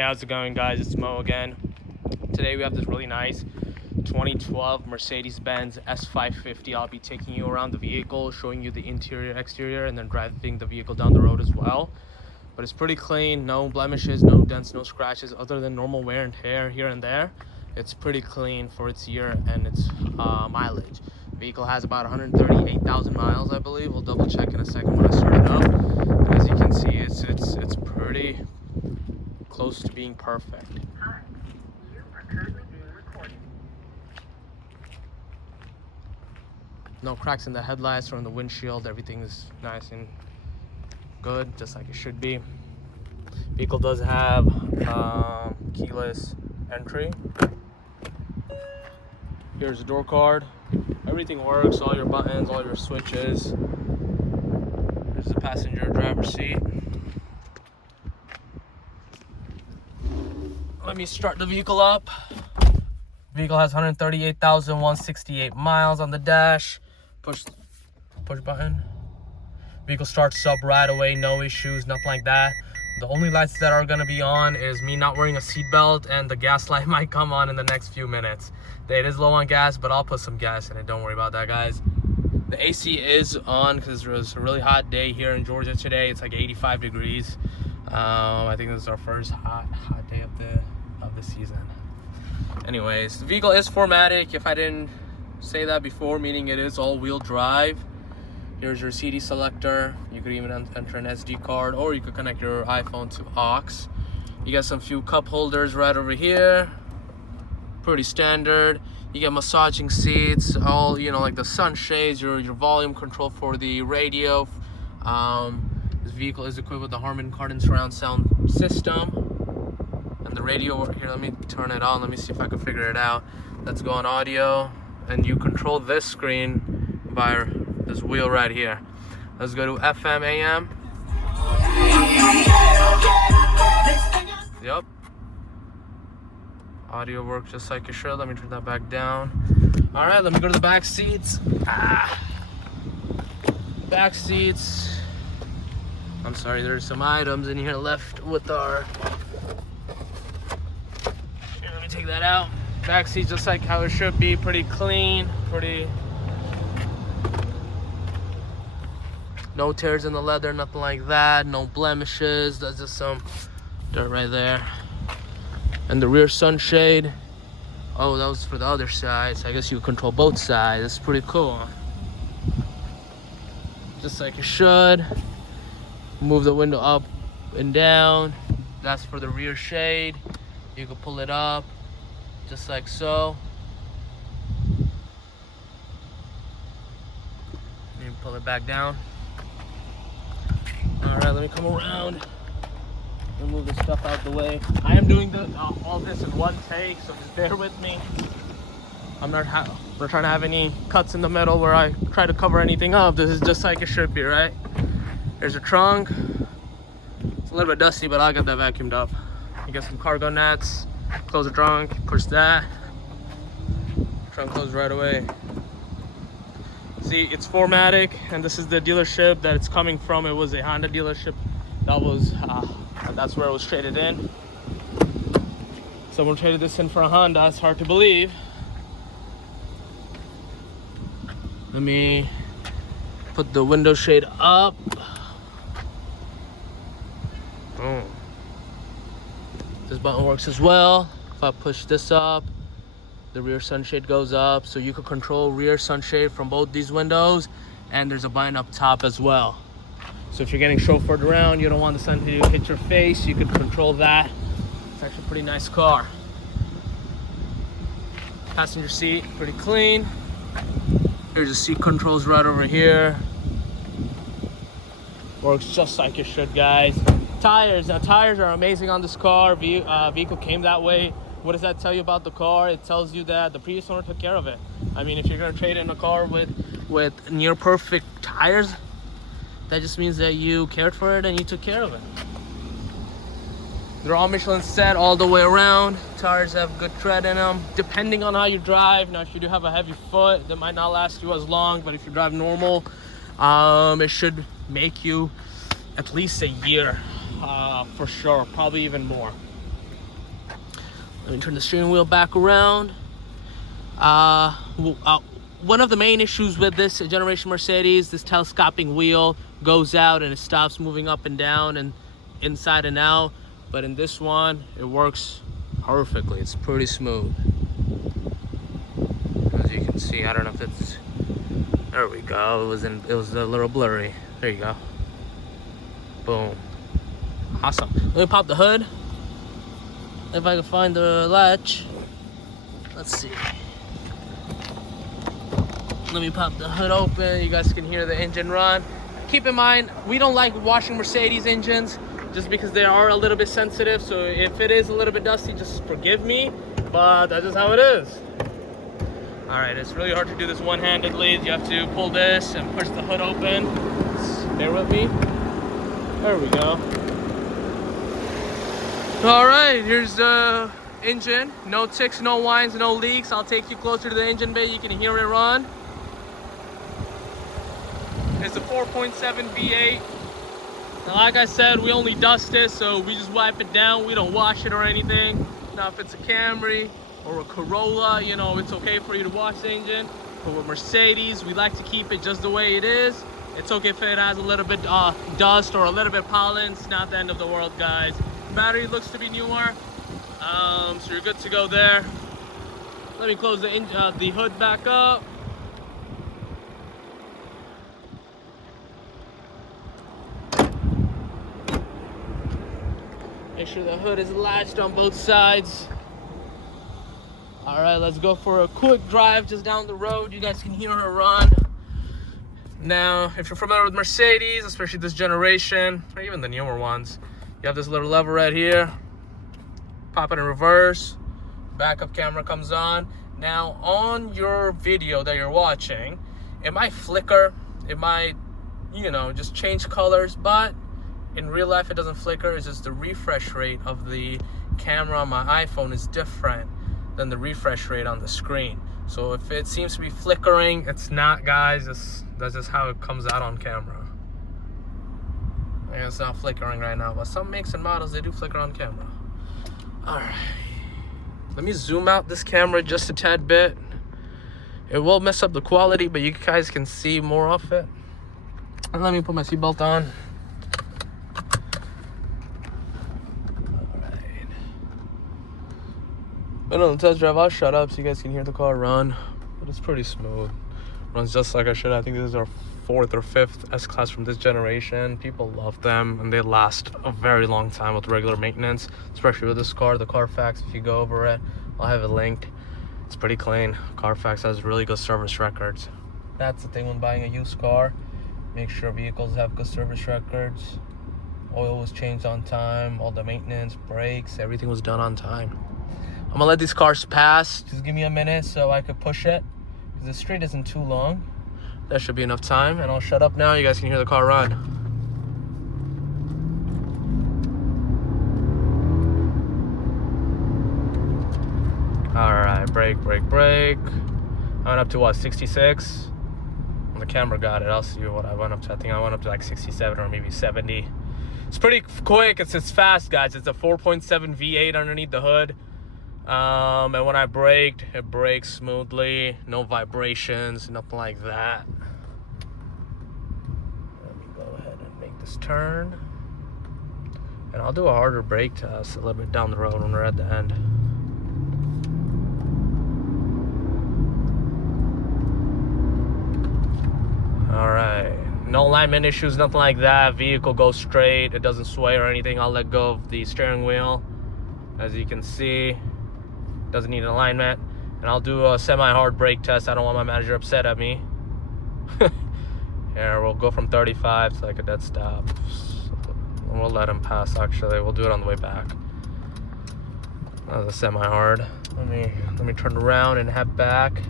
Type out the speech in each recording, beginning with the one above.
Hey, how's it going, guys? It's Mo again. Today we have this really nice 2012 Mercedes-Benz S550. I'll be taking you around the vehicle, showing you the interior, exterior, and then driving the vehicle down the road as well. But it's pretty clean, no blemishes, no dents, no scratches, other than normal wear and tear here and there. It's pretty clean for its year and its mileage. Vehicle has about 138,000 miles, I believe. We'll double check in a second when I start it up. And as you can see, it's pretty close to being perfect. Hi, you are currently being recorded. No cracks in the headlights or in the windshield. Everything is nice and good, just like it should be. Vehicle does have keyless entry. Here's the door card. Everything works, all your buttons, all your switches. There's the passenger driver seat. Let me start the vehicle up. Vehicle has 138,168 miles on the dash. Push button. Vehicle starts up right away, no issues, nothing like that. The only lights that are gonna be on is me not wearing a seatbelt, and the gas light might come on in the next few minutes. It is low on gas, but I'll put some gas in it. Don't worry about that, guys. The AC is on because it was a really hot day here in Georgia today. It's like 85 degrees. I think this is our first hot day of the season. Anyways, the vehicle is 4MATIC. If I didn't say that before, meaning it is all-wheel drive. Here's your CD selector. You could even enter an SD card, or you could connect your iPhone to aux. You got some few cup holders right over here. Pretty standard. You get massaging seats, all, you know, like the sunshades, your volume control for the radio. This vehicle is equipped with the Harman Kardon surround sound system. And the radio here, let me turn it on. Let me see if I can figure it out. Let's go on audio, and you control this screen via this wheel right here. Let's go to FM, AM. Yep. Audio works just like it should. Let me turn that back down. All right, let me go to the back seats. Back seats. I'm sorry, there's some items in here left with our... Here, let me take that out. Back seats just like how it should be. Pretty clean, pretty... No tears in the leather, nothing like that. No blemishes. That's just some dirt right there. And the rear sunshade. Oh, that was for the other side. So I guess you control both sides. It's pretty cool. Just like it should. Move the window up and down. That's for the rear shade. You can pull it up just like so. You pull it back down. All right, let me come around and move this stuff out the way. I am doing all this in one take, so just bear with me. We're trying to have any cuts in the middle where I try to cover anything up. This is just like it should be, right? There's a trunk. It's a little bit dusty, but I'll get that vacuumed up. You get some cargo nets. Close the trunk, push that. Trunk closes right away. See, it's 4MATIC, and this is the dealership that it's coming from. It was a Honda dealership. That's where it was traded in. Someone traded this in for a Honda. It's hard to believe. Let me put the window shade up. Boom. This button works as well. If I push this up, the rear sunshade goes up, so you can control rear sunshade from both these windows, and there's a button up top as well. So if you're getting chauffeured around, you don't want the sun to hit your face, you can control that. It's actually a pretty nice car. Passenger seat, pretty clean. Here's the seat controls right over here. Works just like it should, guys. Tires. Now, tires are amazing on this car. Vehicle came that way. What does that tell you about the car? It tells you that the previous owner took care of it. I mean, if you're gonna trade in a car with near perfect tires, that just means that you cared for it and you took care of it. They're all Michelin set all the way around. Tires have good tread in them, depending on how you drive. Now, if you do have a heavy foot, that might not last you as long, but if you drive normal, it should make you at least a year, for sure, probably even more. Let me turn the steering wheel back around. One of the main issues with this generation Mercedes, this telescopic wheel goes out and it stops moving up and down and inside and out. But in this one, it works perfectly. It's pretty smooth. As you can see, I don't know if it's, there we go. It was a little blurry. There you go. Boom. Awesome. Let me pop the hood. If I can find the latch. Let's see. Let me pop the hood open. You guys can hear the engine run. Keep in mind, we don't like washing Mercedes engines just because they are a little bit sensitive. So if it is a little bit dusty, just forgive me. But that's just how it is. All right, it's really hard to do this one-handedly. You have to pull this and push the hood open. Just bear with me. There we go. All right, here's the engine. No ticks, no whines, no leaks. I'll take you closer to the engine bay. You can hear it run. It's a 4.7 V8. Now, like I said, we only dust this, so we just wipe it down. We don't wash it or anything. Now, if it's a Camry or a Corolla, you know, it's okay for you to wash the engine. But with Mercedes, we like to keep it just the way it is. It's okay if it has a little bit dust or a little bit pollen. It's not the end of the world, guys. Battery looks to be newer, so you're good to go there. Let me close the hood back up. Make sure the hood is latched on both sides. All right, let's go for a quick drive just down the road. You guys can hear her run. Now, if you're familiar with Mercedes, especially this generation, or even the newer ones, you have this little lever right here. Pop it in reverse. Backup camera comes on. Now, on your video that you're watching, it might flicker. It might, you know, just change colors, but in real life, it doesn't flicker. It's just the refresh rate of the camera on my iPhone is different than the refresh rate on the screen. So if it seems to be flickering, it's not, guys. That's just how it comes out on camera. And it's not flickering right now, but some makes and models, they do flicker on camera. All right. Let me zoom out this camera just a tad bit. It will mess up the quality, but you guys can see more of it. And let me put my seatbelt on. But on the test drive, I'll shut up so you guys can hear the car run. But it's pretty smooth. Runs just like I should. I think this is our 4th or 5th S-Class from this generation. People love them, and they last a very long time with regular maintenance, especially with this car. The Carfax, if you go over it, I'll have it linked. It's pretty clean. Carfax has really good service records. That's the thing when buying a used car. Make sure vehicles have good service records. Oil was changed on time. All the maintenance, brakes, everything was done on time. I'm gonna let these cars pass. Just give me a minute so I could push it, because the street isn't too long. That should be enough time, and I'll shut up now. You guys can hear the car run. All right, brake. I went up to what, 66? The camera got it. I'll see what I went up to. I think I went up to like 67 or maybe 70. It's pretty quick. It's fast, guys. It's a 4.7 V8 underneath the hood. And when I braked, it brakes smoothly, no vibrations, nothing like that. Let me go ahead and make this turn. And I'll do a harder brake test a little bit down the road when we're at the end. All right, no alignment issues, nothing like that. Vehicle goes straight, it doesn't sway or anything. I'll let go of the steering wheel. As you can see, doesn't need an alignment. And I'll do a semi-hard brake test. I don't want my manager upset at me. Here, we'll go from 35 to like a dead stop. And we'll let him pass, actually. We'll do it on the way back. That was a semi-hard. Let me turn around and head back.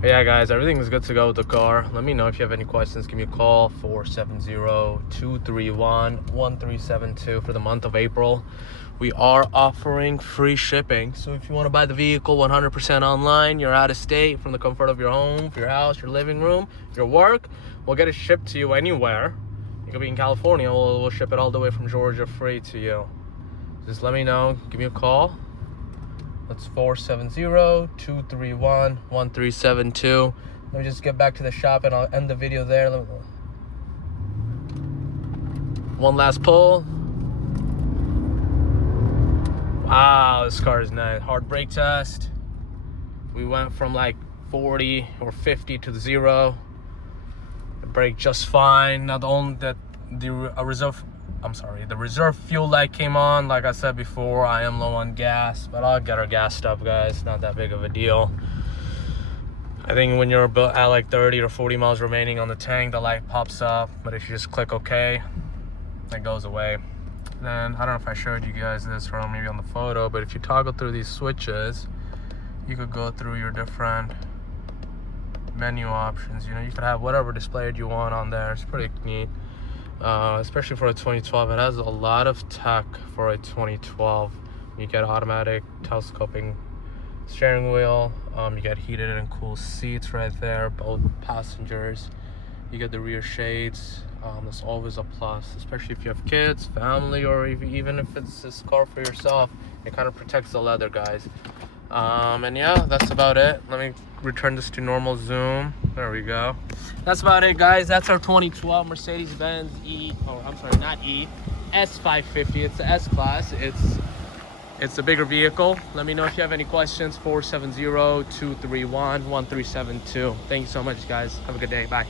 But yeah, guys, everything is good to go with the car. Let me know if you have any questions. Give me a call, 470-231-1372 for the month of April. We are offering free shipping. So if you want to buy the vehicle 100% online, you're out of state, from the comfort of your home, your house, your living room, your work, we'll get it shipped to you anywhere. You could be in California, we'll ship it all the way from Georgia free to you. Just let me know, give me a call, That's 470-231-1372. Let me just get back to the shop and I'll end the video there. One last pull. Wow, this car is nice. Hard brake test. We went from like 40 or 50 to 0. The brake just fine. Not only that, the reserve fuel light came on. Like I said before, I am low on gas, but I'll get her gassed up, guys. Not that big of a deal. I think when you're at like 30 or 40 miles remaining on the tank, the light pops up, but if you just click OK, it goes away. Then I don't know if I showed you guys this or maybe on the photo, but if you toggle through these switches, you could go through your different menu options. You know, you could have whatever displayed you want on there. It's pretty neat, especially for a 2012. It has a lot of tech for a 2012. You get automatic telescoping steering wheel. You get heated and cool seats right there, both passengers. You get the rear shades. That's always a plus, especially if you have kids, family, or even if it's this car for yourself. It kind of protects the leather, guys. And yeah, that's about it. Let me return this to normal zoom. There we go. That's about it, guys. That's our 2012 Mercedes-Benz S550. It's the S-Class. It's a bigger vehicle. Let me know if you have any questions. 470-231-1372. Thank you so much, guys. Have a good day. Bye.